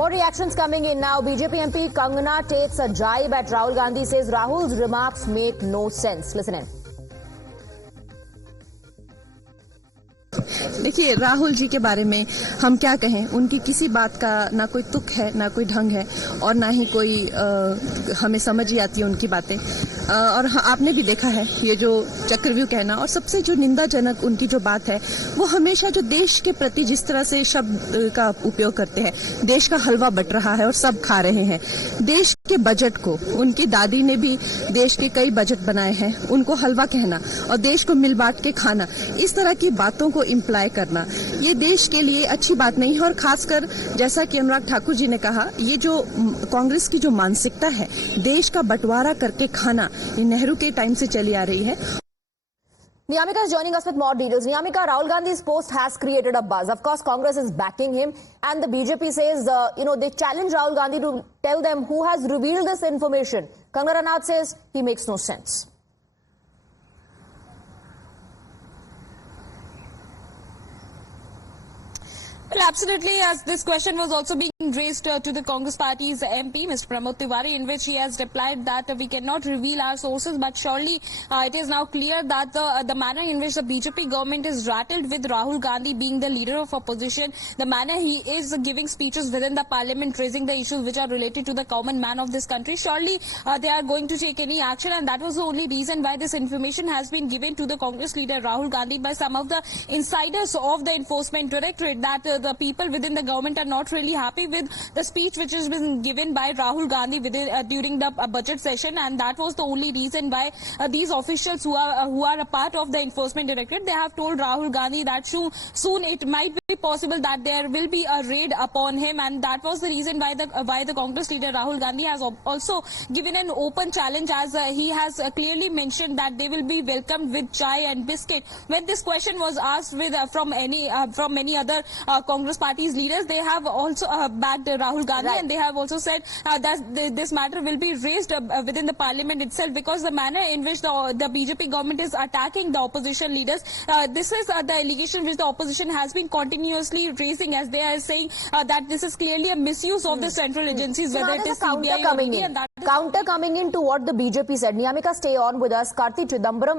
More reactions coming in now. BJP MP Kangana takes a jibe at Rahul Gandhi, says Rahul's remarks make no sense. Listen in. देखिए, राहुल जी के बारे में हम क्या कहें। उनकी किसी बात का ना कोई तुक है, ना कोई ढंग है और ना ही कोई हमें समझ ही आती है उनकी बातें। और आपने भी देखा है ये जो चक्रव्यूह कहना, और सबसे जो निंदाजनक उनकी जो बात है वो हमेशा जो देश के प्रति जिस तरह से शब्द का उपयोग करते हैं। देश का हलवा बट रहा है और सब खा रहे हैं। देश के बजट को, उनकी दादी ने भी देश के कई बजट बनाए हैं, उनको हलवा कहना और देश को मिल बांट के खाना, इस तरह की बातों को इम्प्लाई करना, ये देश के लिए अच्छी बात नहीं है। और खासकर जैसा कि अनुराग ठाकुर जी ने कहा, ये जो कांग्रेस की जो मानसिकता है देश का बंटवारा करके खाना, ये नेहरू के टाइम से चली आ रही है। Niyamika is joining us with more details. Niyamika, Rahul Gandhi's post has created a buzz. Of course, Congress is backing him, and the BJP says, they challenge Rahul Gandhi to tell them who has revealed this information. Kangana Ranaut says he makes no sense. Well, absolutely, as this question was also being raised to the Congress Party's MP, Mr. Pramod Tiwari, in which he has replied that we cannot reveal our sources, but surely it is now clear that the manner in which the BJP government is rattled with Rahul Gandhi being the leader of opposition, the manner he is giving speeches within the parliament raising the issues which are related to the common man of this country, surely they are going to take any action, and that was the only reason why this information has been given to the Congress leader Rahul Gandhi by some of the insiders of the Enforcement Directorate, that the people within the government are not really happy with the speech which has been given by Rahul Gandhi during the budget session, and that was the only reason why these officials who are a part of the Enforcement Directorate, they have told Rahul Gandhi that soon it might be possible that there will be a raid upon him, and that was the reason why the Congress leader Rahul Gandhi has also given an open challenge, as he has clearly mentioned that they will be welcomed with chai and biscuit. When this question was asked from many other Congress Party's leaders, they have also backed Rahul Gandhi, right. And they have also said that this matter will be raised within the parliament itself, because the manner in which the BJP government is attacking the opposition leaders, this is the allegation which the opposition has been continuously raising, as they are saying that this is clearly a misuse of the central agencies, whether it is CBI or ED, and that counter coming in to what the BJP said. Niyamika, stay on with us. Karthi Chidambaram